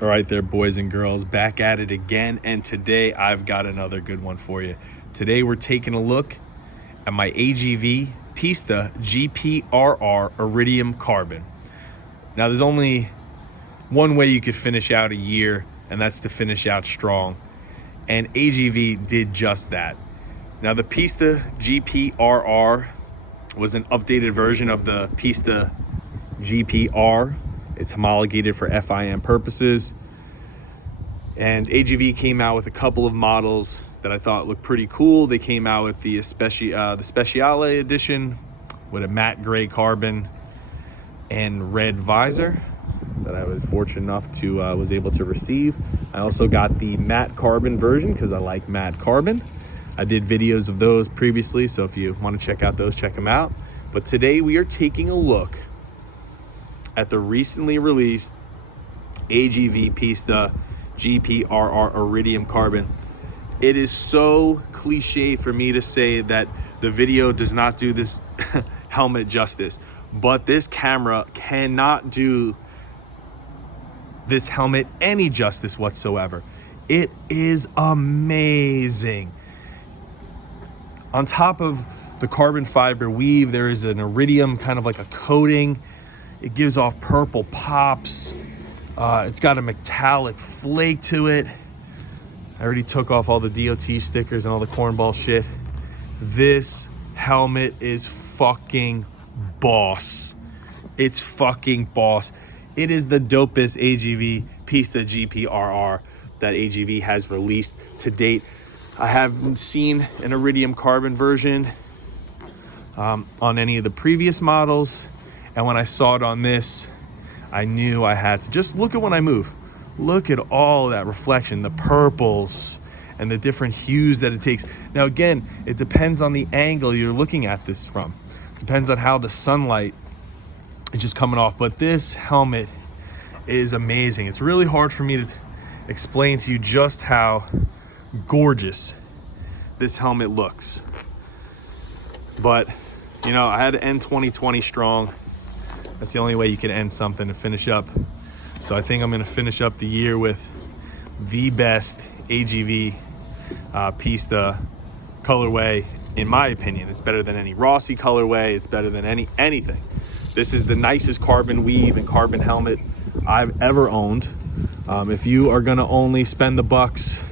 All right there, boys and girls, back at it again, and today I've got another good one for you. Today we're taking a look at my AGV Pista GP RR Iridium Carbon. Now there's only one way you could finish out a year, and that's to finish out strong, and AGV did just that. Now the Pista GP RR was an updated version of the Pista GPR. It's homologated for FIM purposes. And AGV came out with a couple of models that I thought looked pretty cool. They came out with the Speciale edition with a matte gray carbon and red visor that I was fortunate enough to was able to receive. I also got the matte carbon version because I like matte carbon. I did videos of those previously, so if you want to check out those, check them out. But today we are taking a look at the recently released AGV Pista GP RR Iridium Carbon. It is so cliche for me to say that the video does not do this helmet justice, but this camera cannot do this helmet any justice whatsoever. It is amazing. On top of the carbon fiber weave, there is an iridium, kind of like a coating. It gives off purple pops. It's got a metallic flake to it. I already took off all the DOT stickers and all the cornball shit. This helmet is fucking boss. It's fucking boss. It is the dopest AGV Pista GP RR that AGV has released to date. I haven't seen an iridium carbon version on any of the previous models. And when I saw it on this, I knew I had to. Just look at when I move. Look at all that reflection, the purples and the different hues that it takes. Now again, it depends on the angle you're looking at this from. It depends on how the sunlight is just coming off. But this helmet is amazing. It's really hard for me to explain to you just how gorgeous this helmet looks. But, you know, I had to end 2020 strong. That's the only way you can end something, to finish up. So I think I'm gonna finish up the year with the best AGV Pista colorway, in my opinion. It's better than any Rossi colorway. It's better than anything. This is the nicest carbon weave and carbon helmet I've ever owned. If you are gonna only spend the bucks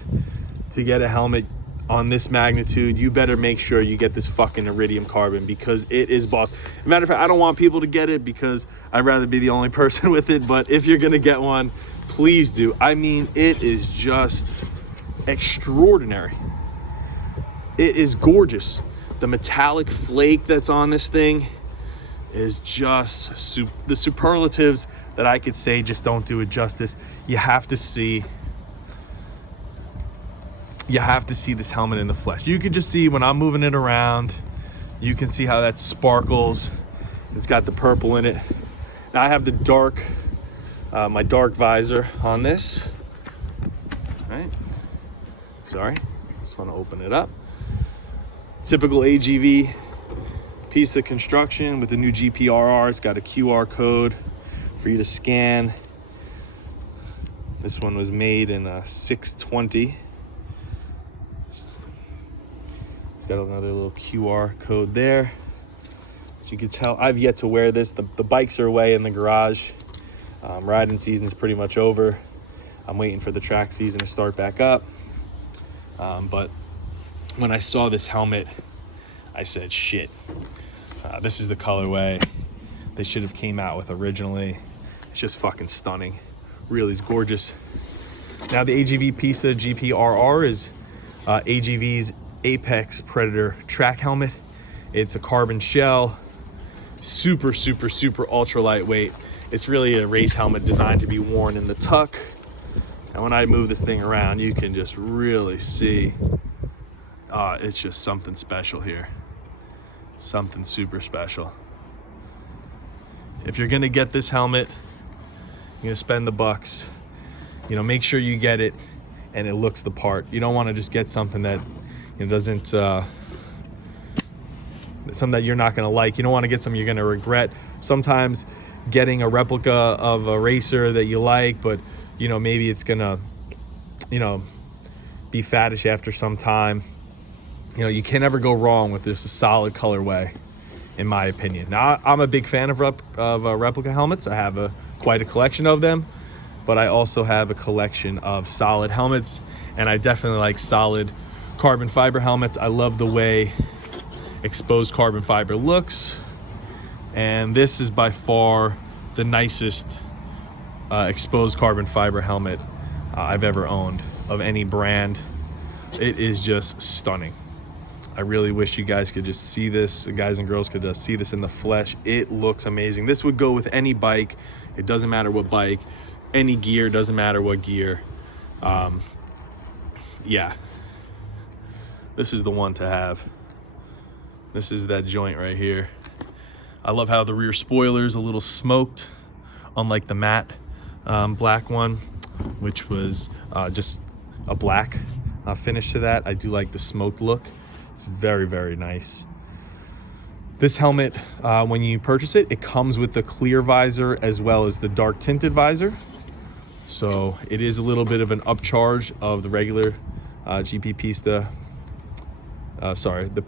to get a helmet on this magnitude, you better make sure you get this fucking iridium carbon, because it is boss. Matter of fact, I don't want people to get it because I'd rather be the only person with it, but if you're gonna get one, please do. I mean, it is just extraordinary. It is gorgeous. The metallic flake that's on this thing is just the superlatives that I could say just don't do it justice. You have to see this helmet in the flesh. You can just see when I'm moving it around, you can see how that sparkles. It's got the purple in it. Now I have the dark, my dark visor on this. All right, sorry, just want to open it up. Typical AGV Pista construction with the new GPRR. It's got a QR code for you to scan. This one was made in 620. It's got another little QR code there. As you can tell, I've yet to wear this. The bikes are away in the garage. Riding season's pretty much over. I'm waiting for the track season to start back up. But when I saw this helmet, I said, shit, this is the colorway they should have came out with originally. It's just fucking stunning. Really is gorgeous. Now the AGV Pista GP RR is AGV's Apex Predator track helmet. It's a carbon shell, super ultra lightweight. It's really a race helmet designed to be worn in the tuck. And when I move this thing around, you can just really see it's just something special here. Something super special. If you're gonna get this helmet, you're gonna spend the bucks, you know, make sure you get it and it looks the part. You don't want to just get something that, you know, doesn't something that you're not going to like. You don't want to get something you're going to regret. Sometimes getting a replica of a racer that you like, but you know, maybe it's gonna, you know, be faddish after some time. You know, you can never go wrong with just a solid colorway, in my opinion. Now, I'm a big fan of replica helmets. I have quite a collection of them, but I also have a collection of solid helmets, and I definitely like solid carbon fiber helmets. I love the way exposed carbon fiber looks, and this is by far the nicest exposed carbon fiber helmet I've ever owned of any brand. It is just stunning. I really wish you guys could just see this, guys and girls could just see this in the flesh. It looks amazing. This would go with any bike. It doesn't matter what bike, any gear, doesn't matter what gear. Yeah, this is the one to have. This is that joint right here. I love how the rear spoiler is a little smoked, unlike the matte black one, which was just a black finish to that. I do like the smoked look. It's very, very nice. This helmet, when you purchase it, it comes with the clear visor as well as the dark tinted visor. So it is a little bit of an upcharge of the regular GP Pista, the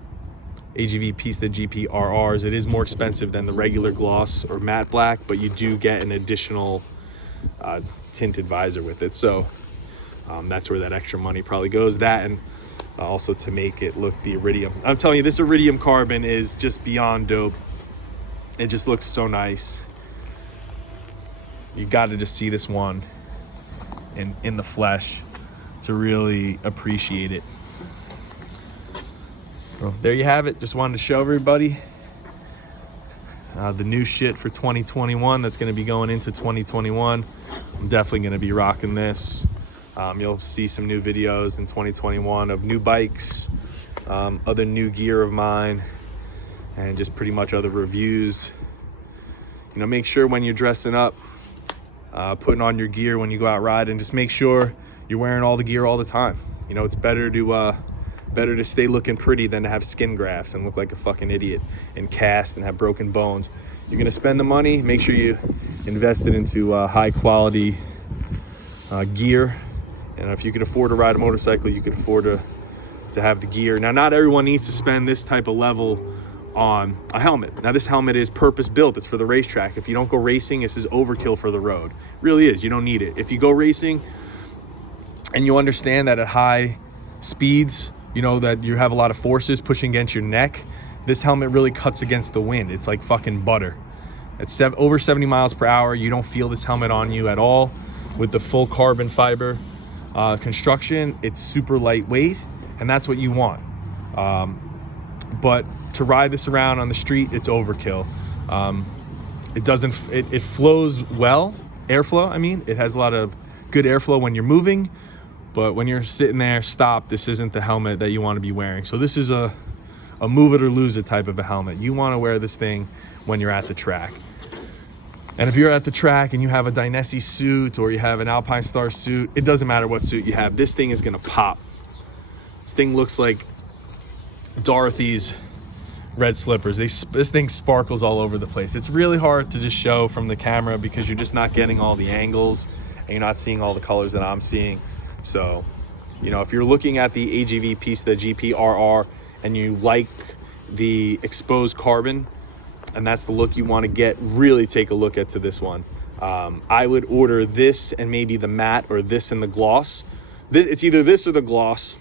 AGV Pista GP RRs. It is more expensive than the regular gloss or matte black, but you do get an additional tinted visor with it. So that's where that extra money probably goes. That, and also to make it look the iridium. I'm telling you, this iridium carbon is just beyond dope. It just looks so nice. You got to just see this one in the flesh to really appreciate it. So there you have it. Just wanted to show everybody the new shit for 2021 that's going to be going into 2021. I'm definitely going to be rocking this. You'll see some new videos in 2021 of new bikes, other new gear of mine, and just pretty much other reviews. You know, make sure when you're dressing up, putting on your gear when you go out riding, just make sure you're wearing all the gear all the time. You know, it's better to stay looking pretty than to have skin grafts and look like a fucking idiot and cast and have broken bones. You're gonna spend the money, make sure you invest it into high quality gear. And if you can afford to ride a motorcycle, you can afford to have the gear. Now, not everyone needs to spend this type of level on a helmet. Now, this helmet is purpose built. It's for the racetrack. If you don't go racing, this is overkill for the road. It really is. You don't need it. If you go racing and you understand that at high speeds, you know that you have a lot of forces pushing against your neck, this helmet really cuts against the wind. It's like fucking butter. At over 70 miles per hour, you don't feel this helmet on you at all. With the full carbon fiber construction, it's super lightweight, and that's what you want. But to ride this around on the street, it's overkill. It flows well, airflow, I mean. It has a lot of good airflow when you're moving, but when you're sitting there stopped, this isn't the helmet that you want to be wearing. So this is a move it or lose it type of a helmet. You want to wear this thing when you're at the track. And if you're at the track and you have a Dynasty suit or you have an Alpine Star suit, it doesn't matter what suit you have, this thing is gonna pop. This thing looks like Dorothy's red slippers. This thing sparkles all over the place. It's really hard to just show from the camera because you're just not getting all the angles and you're not seeing all the colors that I'm seeing. So, you know, if you're looking at the AGV Pista GP RR and you like the exposed carbon, and that's the look you want to get, really take a look at this one. I would order this and maybe the matte, or this and the gloss. It's either this or the gloss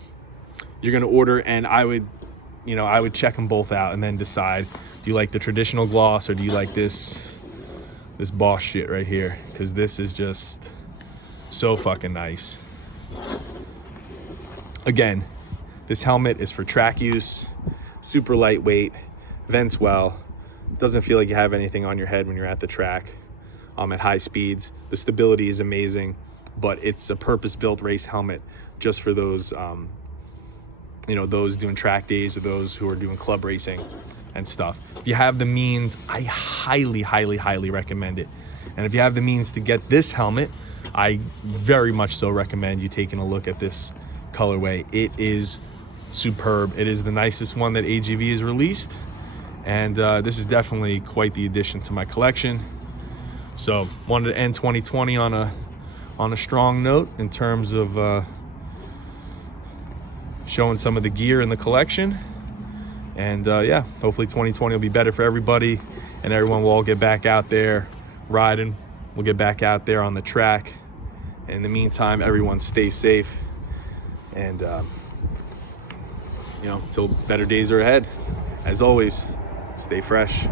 you're going to order, and I would check them both out and then decide, do you like the traditional gloss or do you like this boss shit right here? Because this is just so fucking nice. Again, this helmet is for track use, super lightweight, vents well. Doesn't feel like you have anything on your head when you're at the track at high speeds. The stability is amazing, but it's a purpose-built race helmet just for those those doing track days or those who are doing club racing and stuff. If you have the means, I highly, highly, highly recommend it. And if you have the means to get this helmet, I very much so recommend you taking a look at this colorway. It is superb. It is the nicest one that AGV has released. And this is definitely quite the addition to my collection. So wanted to end 2020 on on a strong note in terms of showing some of the gear in the collection. And yeah, hopefully 2020 will be better for everybody, and everyone will all get back out there riding. We'll get back out there on the track. In the meantime, everyone stay safe, and you know, till better days are ahead. As always, stay fresh.